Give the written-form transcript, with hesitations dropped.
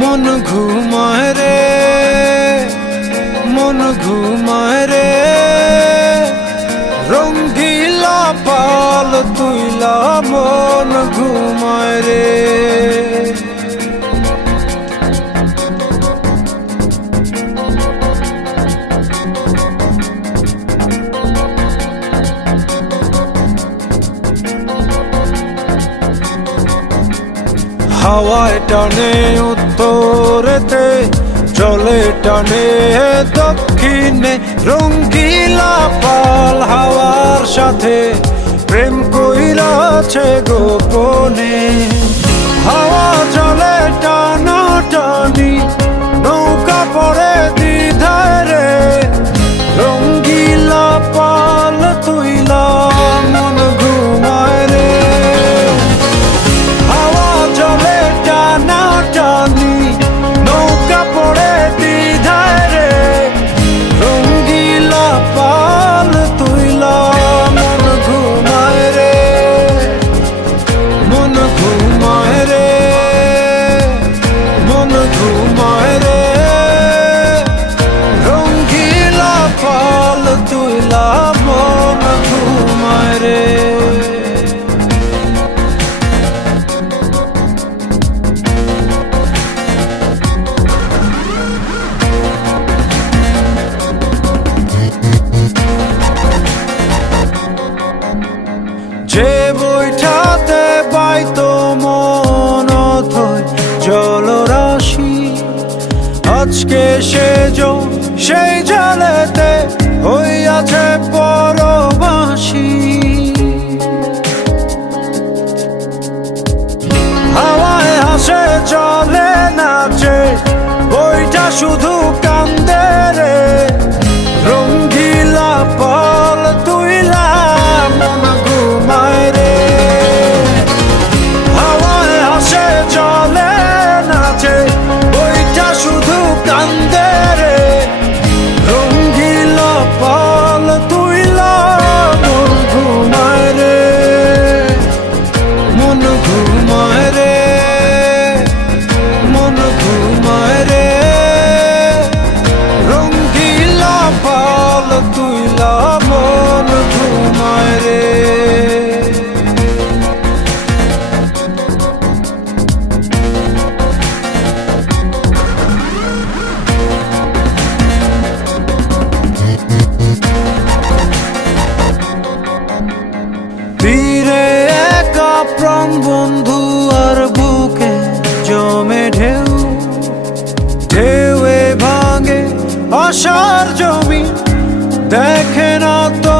মন ঘুমায় রে, মন ঘুমায় রে, রঙ্গিলা পাল তুইলা মন ঘুমায় রে। হাওয়ায় টানে উত্তরেতে, চলে টানে দক্ষিণে, রঙ্গিলা পাল হাওয়ার সাথে প্রেম কইরাছে গোপনে। হাওয়া চলে টানা টানি, নৌকা পড়ে দ্বিধায় রে, রঙ্গিলা পাল তুইলা মন ঘুমায় রে। হাওয়া চলে টানা টানি, নৌকা পড়ে দ্বিধায় রে, রঙ্গিলা পাল তুইলা মন ঘুমায় রে, মন ঘুমায় রে, মন ঘুমায় রে, রঙ্গিলা পাল তুইলা মন ঘুমায় রে। যে বইটাতে বাইতো মন অথই জলরাশি, আজকে সেই জলেতে হইয়াছে পরবাসী। হাওয়ায় হাসে চলে নাচে, বইটা শুধু কান্দে রে, রঙ্গিলা পাল তুইলা মন ঘুমায় রে। হাওয়ায় হাসে চলে নাচে, বইটা শুধু কান্দে রে, রঙ্গিলা পাল তুইলা মন ঘুমায় রে, মন ঘুমায় রে, মন ঘুমায় রে, রঙ্গিলা পাল তুইলা মন ঘুমায় রে। তীরে একা প্রাণ বন্ধু আর বুকে জমে ঢেউ, ঢেউয়ে ভাঙে আশার জমি, দেখে না তো